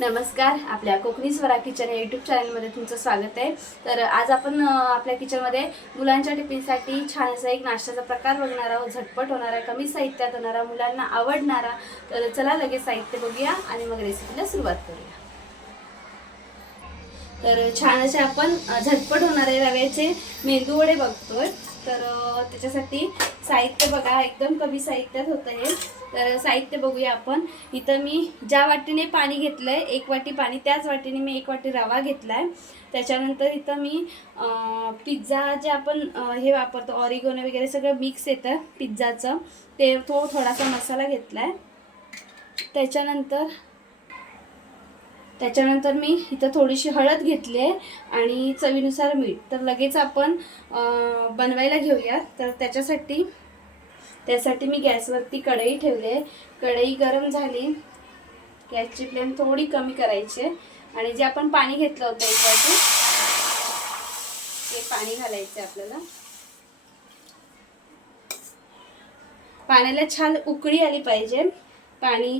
नमस्कार आपल्या कोकणी स्वरा किचन या यूट्यूब चॅनलमध्ये तुमचं स्वागत आहे. तर आज आपण आपल्या किचनमध्ये मुलांच्या टिफिनसाठी छान असा एक नाश्त्याचा प्रकार बघणार आहोत. झटपट होणारा कमी साहित्यात होणारा मुलांना आवडणारा. तर चला लगेच साहित्य बघूया आणि मग रेसिपीला सुरुवात करूया. तर छान असे आपण झटपट होणारे रव्याचे मेंदू वडे बघतोय. तर त्याच्यासाठी साहित्य बघा एकदम कमी साहित्यात होतं हे तर साहित्य बघूया आपण. इथं मी ज्या वाटीने पाणी घेतलं आहे एक वाटी पाणी त्याच वाटीने मी एक वाटी रवा घेतला आहे त्याच्यानंतर इथं मी पिझ्झा जे आपण हे वापरतो ऑरिगोन वगैरे सगळं मिक्स येतं पिझ्झाचं. ते तो थोडासा मसाला घेतला आहे त्याच्यानंतर त्याच्यानंतर मी इथं थोडीशी हळद घेतली आहे आणि चवीनुसार मीठ. तर लगेच आपण बनवायला घेऊया. तर त्याच्यासाठी त्यासाठी मी गॅसवरती कढई ठेवली आहे. कढई गरम झाली. गॅसची फ्लेम थोडी कमी करायची आहे. आणि जे आपण पाणी घेतलं होतं एक वाटी ते पाणी घालायचं आहे आपल्याला. पाण्याला छान उकळी आली पाहिजे. पाणी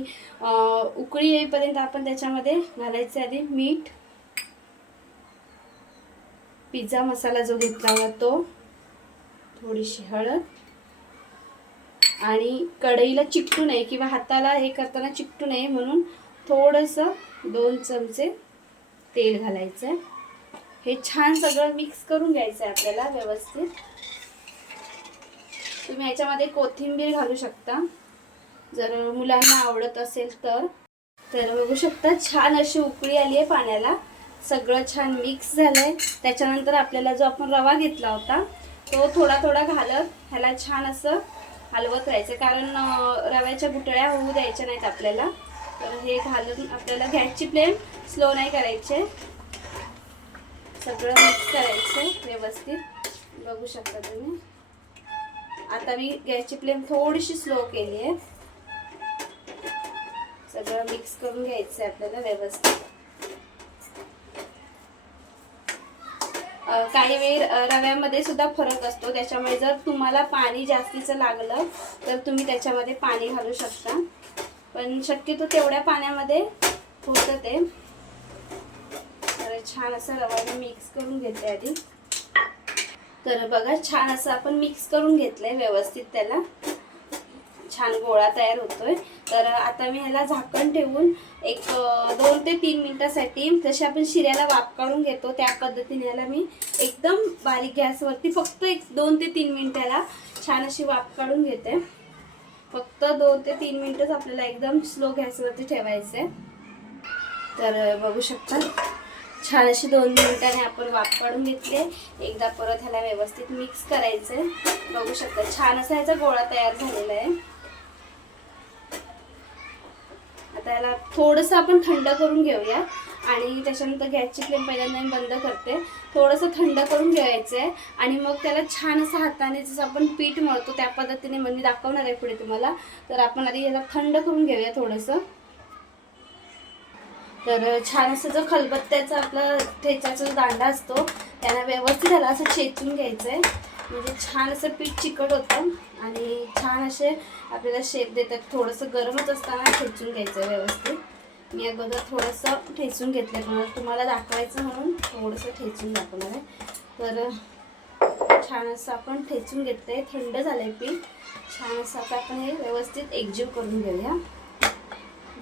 उकळी येईपर्यंत आपण त्याच्यामध्ये घालायचे आधी मीठ. पिझ्झा मसाला जो घेतला होता तो. थोडीशी हळद. आणि कढईला चिकटू नये किंवा हाताला हे करताना चिकटू नये म्हणून थोडंसं दोन चमचे तेल घालायचं आहे. हे छान सगळं मिक्स करून घ्यायचं आहे आपल्याला व्यवस्थित. तुम्ही याच्यामध्ये कोथिंबीर घालू शकता. जर मुलांना आवडत असेल तर तर बघू शकता छान अशी उकळी आली आहे पाण्याला. सगळं छान मिक्स झालंय. त्याच्यानंतर आपल्याला जो आपण रवा घेतला होता तो थोडा थोडा घालत ह्याला छान असं हलवत राहायचं. कारण रव्याच्या गुटळ्या होऊ द्यायच्या नाहीत आपल्याला. तर हे घालून आपल्याला गॅसची फ्लेम स्लो नाही करायचे. सगळं मिक्स करायचं व्यवस्थित. बघू शकता तुम्ही. आता मी गॅसची फ्लेम थोडीशी स्लो केली आहे. सगळं मिक्स करून घ्यायचं आहे आपल्याला व्यवस्थित. काही वेळ रव्यामध्ये सुद्धा फरक असतो. त्याच्यामुळे जर तुम्हाला पाणी जास्तीचं लागलं तर तुम्ही त्याच्यामध्ये पाणी घालू शकता. पण शक्यतो तेवढ्या पाण्यामध्ये होतं ते. तर छान असं रवा मी मिक्स करून घेते आधी. तर बघा छान असं आपण मिक्स करून घेतलंय व्यवस्थित त्याला. छान गोळा तयार होतोय. तर आता मी ह्याला झाकण ठेवून एक दोन ते तीन मिनिटासाठी जसे आपण शिऱ्याला वाफ काढून घेतो त्या पद्धतीने याला मी एकदम बारीक गॅसवरती फक्त एक दोन ते तीन मिनिटाला छान अशी वाफ काढून घेते. फक्त दोन ते तीन मिनटंच आपल्याला एकदम स्लो गॅसवरती ठेवायचे तर बघू शकता छान अशी दोन मिनिटाने आपण वाफ काढून घेतले. एकदा परत ह्याला व्यवस्थित मिक्स करायचं आहे बघू शकता छान असा ह्याचा गोळा तयार झालेला आहे. आता याला थोडंसं आपण थंड करून घेऊया. आणि त्याच्यानंतर गॅसची फ्लेम पहिल्यांदा मी बंद करते. थोडंसं थंड करून घ्यायचं आहे आणि मग त्याला छान असं हाताने जसं आपण पीठ मळतो त्या पद्धतीने मग मी दाखवणार आहे पुढे तुम्हाला. तर आपण आधी याला थंड करून घेऊया थोडंसं. तर छान असं जो खलबत्त्याचा आपला ठेचाचा जो दांडा असतो त्याला व्यवस्थित त्याला असं चेचून घ्यायचं आहे म्हणजे छान असं पीठ चिकट होतं आणि छान असे आपल्याला शेप देतात. थोडंसं गरमच असताना ठेचून घ्यायचं आहे व्यवस्थित. मी अगोदर थोडंसं ठेचून घेतलं आहे तुम्हाला तुम्हाला दाखवायचं म्हणून थोडंसं ठेचून दाखवणार आहे. तर छान असं आपण ठेचून घेतलं आहे थंड झालं आहे पीठ. छान असं आता आपण हे व्यवस्थित एकजीव करून घेऊया.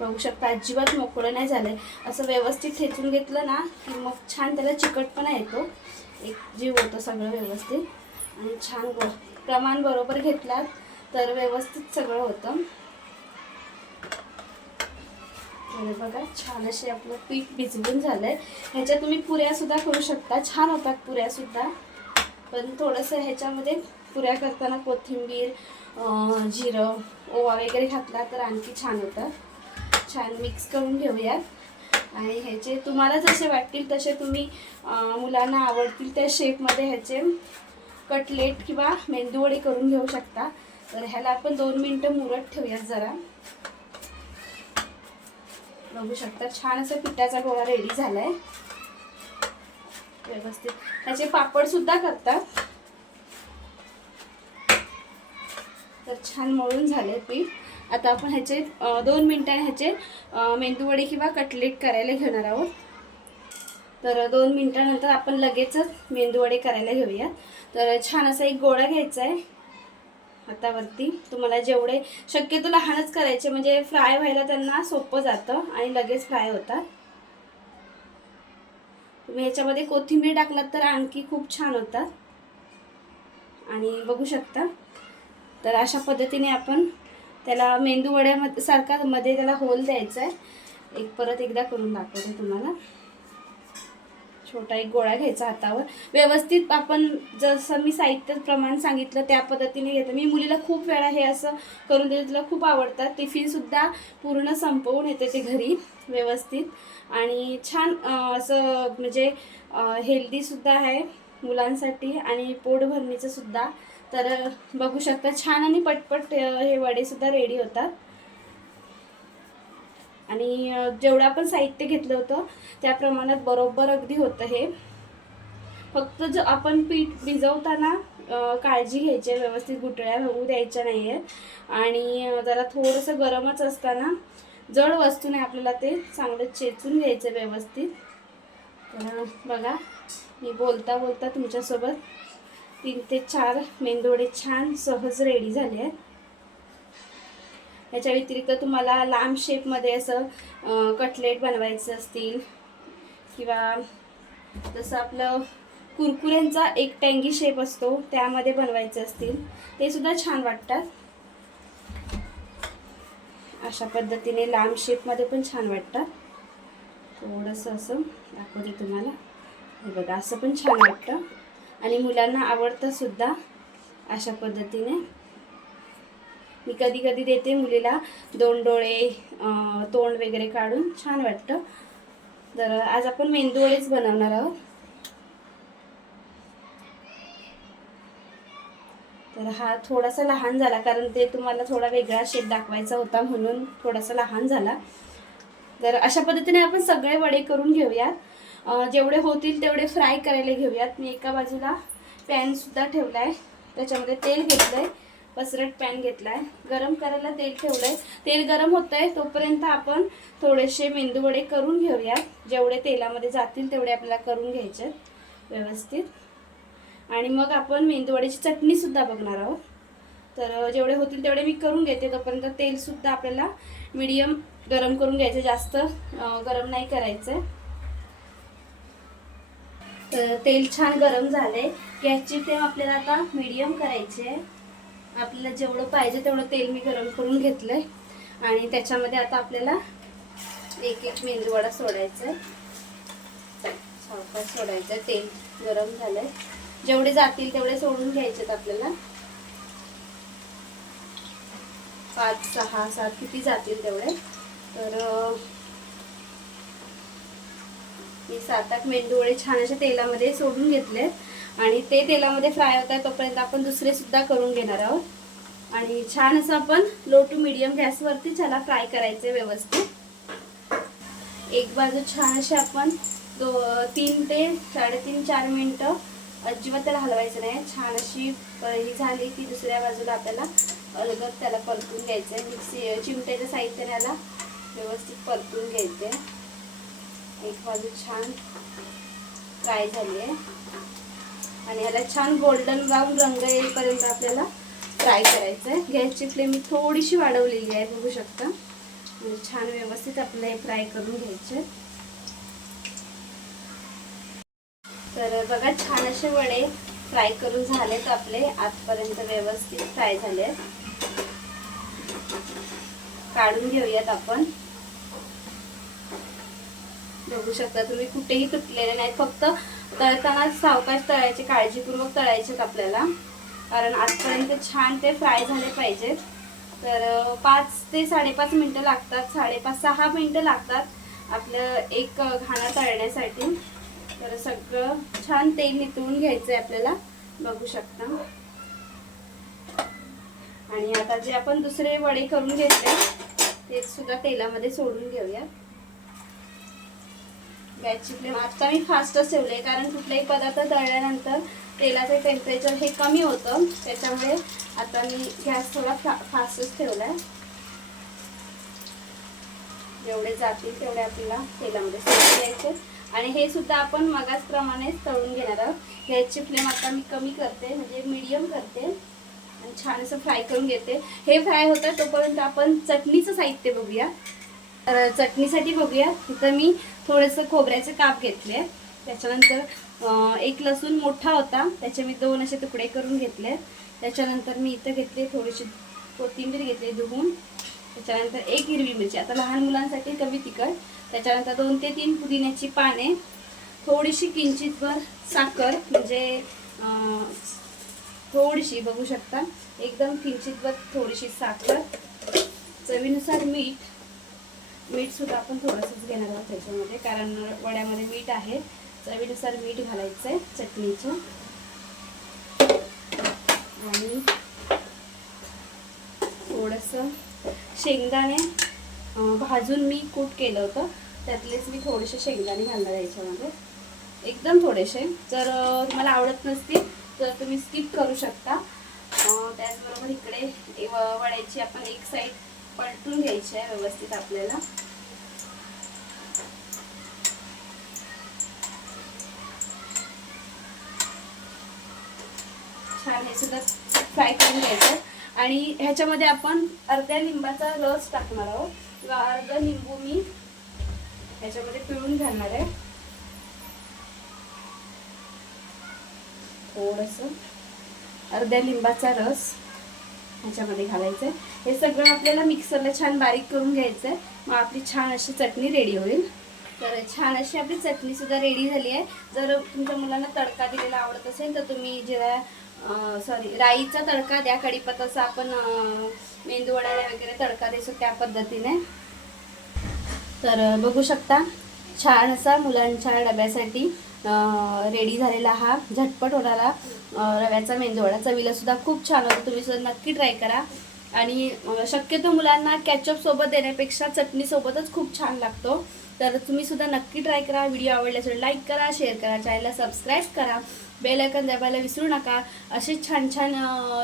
बघू शकता. अजिबात मोकळं नाही झालंय. असं व्यवस्थित ठेचून घेतलं ना की मग छान त्याला चिकटपणा येतो. एक जीव होतं सगळं व्यवस्थित. आणि छान गो प्रमाण बरोबर घेतलात तर व्यवस्थित सगळं होतं. बघा छान असे आपलं पीठ भिजवून आहे ह्याच्या तुम्ही पुऱ्यासुद्धा करू शकता. छान होतात पुऱ्यासुद्धा पण थोडंसं ह्याच्यामध्ये पुऱ्या करताना कोथिंबीर जिरं ओवा वगैरे घातला तर आणखी छान होतं. छान मिक्स करून घेऊयात. आणि ह्याचे तुम्हाला जसे वाटतील तसे तुम्ही मुलांना आवडतील त्या शेपमध्ये ह्याचे कटलेट किंवा मेंदूवडे करून घेऊ शकता. तर ह्याला आपण दोन मिनटं मुरत ठेवूयात जरा. बघू शकता छान असं पिठाचा गोळा रेडी झालाय. व्यवस्थित. ह्याचे पापड सुद्धा करतात. तर छान मळून झाले पीठ. आता आपण ह्याचे दोन मिनटं ह्याचे मेंदूवडे किंवा कटलेट करायला घेणार आहोत. तर दोन मिनटानंतर आपण लगेचच मेंदूवडे करायला घेऊया तर छान असा एक गोळा घ्यायचा आहे. हातावरती. तुम्हाला जेवढे शक्यतो लहानच करायचे म्हणजे फ्राय व्हायला त्यांना सोपं जातं आणि लगेच फ्राय होतात. तुम्ही ह्याच्यामध्ये कोथिंबीर टाकलात तर आणखी खूप छान होतात. आणि बघू शकता. तर अशा पद्धतीने आपण त्याला मेंदू वड्यामध्ये सारखा मध्ये त्याला होल द्यायचा आहे एक परत एकदा करून दाखवते तुम्हाला. छोटा एक गोळा घ्यायचा हातावर. व्यवस्थित आपण जसं मी साहित्य प्रमाण सांगितलं त्या पद्धतीने घेतलं मी मुलीला खूप वेळा हे असं करून देते तिला खूप आवडतात. टिफिनसुद्धा पूर्ण संपवून येते ते घरी व्यवस्थित. आणि छान असं म्हणजे हेल्दीसुद्धा आहे मुलांसाठी. आणि पोट भरणीचंसुद्धा तर बघू शकता छान आणि पटपट हे वडेसुद्धा रेडी होतात. आणि जेवढं आपण साहित्य घेतलं होतं त्या प्रमाणात बरोबर अगदी होतं हे. फक्त जो आपण पीठ भिजवताना काळजी घ्यायची आहे, व्यवस्थित गुटळ्या होऊ द्यायच्या नाही आहेत आणि जरा थोडंसं गरमच असताना जड वस्तूने आपल्याला ते चांगलं चेचून घ्यायचं व्यवस्थित. तर बघा मी बोलता बोलता तुमच्यासोबत तीन ते चार मेंदोडे छान सहज रेडी झाले आहेत. याच्या व्यतिरिक्त तुम्हाला लांब शेपमध्ये असं कटलेट बनवायचं असतील किंवा जसं आपलं कुरकुऱ्यांचा एक टँगी शेप असतो त्यामध्ये बनवायचे असतील ते सुद्धा छान वाटतात. अशा पद्धतीने लांब शेपमध्ये पण छान वाटतात. थोडंसं असं दाखवते तुम्हाला. हे बघा असं पण छान वाटतं. आणि मुलांना आवडतंसुद्धा अशा पद्धतीने. मी कधी कधी देते मुलीला दोन डोळे तोंड वगैरे काढून. छान वाटतं. तर आज आपण मेंदूवडेच बनवणार आहोत. तर हा थोडासा लहान झाला कारण ते तुम्हाला थोडा वेगळा शेप दाखवायचा होता म्हणून थोडासा लहान झाला. तर अशा पद्धतीने आपण सगळे वडे करून घेऊयात. जेवढे होतील तेवढे फ्राय करायला घेऊयात. मी एका बाजूला पॅनसुद्धा ठेवला आहे त्याच्यामध्ये तेल घेतलं आहे पसरट पॅन घेतला आहे गरम करायला तेल ठेवलं आहे तेल गरम होतं आहे तोपर्यंत आपण थोडेसे मेंदूवडे करून घेऊयात. जेवढे तेलामध्ये जातील तेवढे आपल्याला करून घ्यायचे आहेत. व्यवस्थित. आणि मग आपण मेंदूवड्याची चटणीसुद्धा बघणार आहोत. तर जेवढे होतील तेवढे मी करून घेते. तोपर्यंत तेलसुद्धा आपल्याला मीडियम गरम करून घ्यायचं. जास्त गरम नाही करायचं आहे तर तेल छान गरम झालंय. गॅसची फ्लेम आपल्याला आता मीडियम करायची आहे. आपल्याला जेवढं पाहिजे तेवढं तेल मी गरम करून घेतलंय. आणि त्याच्यामध्ये आता आपल्याला एक एक मेंदूवडा सोडायचा आहे सावकाश सोडायचं आहे तेल गरम झालंय. जेवढे जातील तेवढे सोडून घ्यायचेत आपल्याला. पाच सहा सात किती जातील तेवढे. तर मी सात आठ मेंदूवडे छान अशा तेलामध्ये सोडून घेतले आणि ते तेलामध्ये फ्राय होत आहे तोपर्यंत आपण दुसरे सुद्धा करून घेणार आहोत. आणि छान असं आपण लो टू मिडियम गॅसवरती त्याला फ्राय करायचे व्यवस्थित. एक बाजू छान असे आपण दो तीन ते साडेतीन चार मिनटं अजिबात त्याला हलवायचं नाही. छान अशी ही झाली की दुसऱ्या बाजूला आपल्याला अलगद त्याला परतून घ्यायचं आहे मिक्सी चिमट्याच्या साहित्याने याला व्यवस्थित परतून घ्यायचे एक बाजू छान फ्राय झाली आहे. आणि ह्याला छान गोल्डन ब्राऊन रंग येईपर्यंत आपल्याला फ्राय करायचं आहे गॅसची फ्लेम मी थोडीशी वाढवलेली आहे बघू शकता. म्हणजे छान व्यवस्थित आपल्याला हे फ्राय करून घ्यायचे तर बघा छान असे वडे फ्राय करून झालेत आपले. आजपर्यंत व्यवस्थित फ्राय झाले काढून घेऊयात आपण. बघू शकता. तुम्ही कुठेही तुटलेले नाहीत. फक्त तळताना सावकाश तळायचे काळजीपूर्वक तळायचेत आपल्याला. कारण आजपर्यंत छान ते फ्राय झाले पाहिजेत. तर पाच ते साडेपाच मिनटं लागतात. साडेपाच सहा मिनटं लागतात आपलं एक घाणा तळण्यासाठी. तर सगळं छान तेल नितळून घ्यायचं आहे आपल्याला. बघू शकता. आणि आता जे आपण दुसरे वडे करून घेतले ते सुद्धा तेलामध्ये सोडून घेऊया गॅसची फ्लेम आता मी फास्टच ठेवले कारण कुठलाही पदार्थ तळल्यानंतर तेलाचं टेम्परेचर हे कमी होतं. त्याच्यामुळे आता मी गॅस थोडा फा फास्टच ठेवला आहे जेवढे जातील तेवढे आपल्याला तेलामध्ये सोडून द्यायचे. आणि हे सुद्धा आपण मगाचप्रमाणेच तळून घेणार आहोत. गॅसची फ्लेम आता मी कमी करते म्हणजे मीडियम करते. आणि छान असं फ्राय करून घेते. हे फ्राय होतं तोपर्यंत आपण चटणीचं साहित्य बघूया. तर चटणीसाठी बघूया. तिथं मी थोडंसं खोबऱ्याचे काप घेतले त्याच्यानंतर एक लसूण मोठा होता. त्याचे मी दोन असे तुकडे करून घेतले. त्याच्यानंतर मी इथं घेतले थोडीशी कोथिंबीर घेतली धुवून. त्याच्यानंतर एक हिरवी मिरची. आता लहान मुलांसाठी कमी तिखट. त्याच्यानंतर दोन ते तीन पुदिन्याची पाने. थोडीशी किंचितभर साखर. म्हणजे अं, थोडीशी बघू शकता. एकदम किंचितभर थोडीशी साखर. चवीनुसार मीठ. मीठसुद्धा आपण थोडंसंच घेणार आहोत त्याच्यामध्ये कारण वड्यामध्ये मीठ आहे चवीनुसार मीठ घालायचं आहे चटणीचं. आणि थोडंसं शेंगदाणे भाजून मी कूट केलं होतं त्यातलेच मी थोडेसे शेंगदाणे घालणार आहे याच्यामध्ये. एकदम थोडेसे. जर तुम्हाला आवडत नसतील तर तुम्ही स्किप करू शकता. त्याचबरोबर इकडे व- वड्याची आपण एक साईड पलटून घ्यायची आहे व्यवस्थित आपल्याला. छान हे सुद्धा फ्राय करून घ्यायचं. आणि ह्याच्यामध्ये आपण अर्ध्या लिंबाचा रस टाकणार आहोत. किंवा अर्धा लिंबू मी ह्याच्यामध्ये पिळून घालणार आहे. थोडस अर्ध्या लिंबाचा रस ह्याच्यामध्ये घालायचं आहे. हे सगळं आपल्याला मिक्सरला छान बारीक करून घ्यायचं आहे. मग आपली छान अशी चटणी रेडी होईल. तर छान अशी आपली चटणी सुद्धा रेडी झाली आहे. जर तुमच्या मुलांना तडका दिलेला आवडत असेल तर तुम्ही जेव्हा सॉरी राईचा तडका द्या कढीपत्ताचा आपण मेंदू वडाला वगैरे तडका देतो त्या पद्धतीने. तर बघू शकता छान असा मुलांच्या डब्यासाठी रेडी झालेला हा झटपट होणारा रव्याचा मेंदूवडा चवीला सुद्धा खूप छान होतो. तुम्ही सुद्धा नक्की ट्राय करा. आणि शक्यतो मुलांना कॅचअप सोबत देण्यापेक्षा चटणीसोबतच खूप छान लागतो. तर तुम्ही सुद्धा नक्की ट्राय करा. व्हिडिओ आवडल्यास लाईक करा शेअर करा चॅनलला सबस्क्राईब करा. बेल आयकन दाबायला विसरू नका. असे छान छान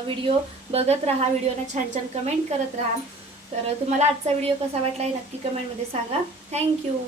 व्हिडिओ बघत राहा. व्हिडिओना छान छान कमेंट करत राहा. तर तुम्हाला आजचा व्हिडिओ कसा वाटला हे नक्की कमेंटमध्ये सांगा. थँक्यू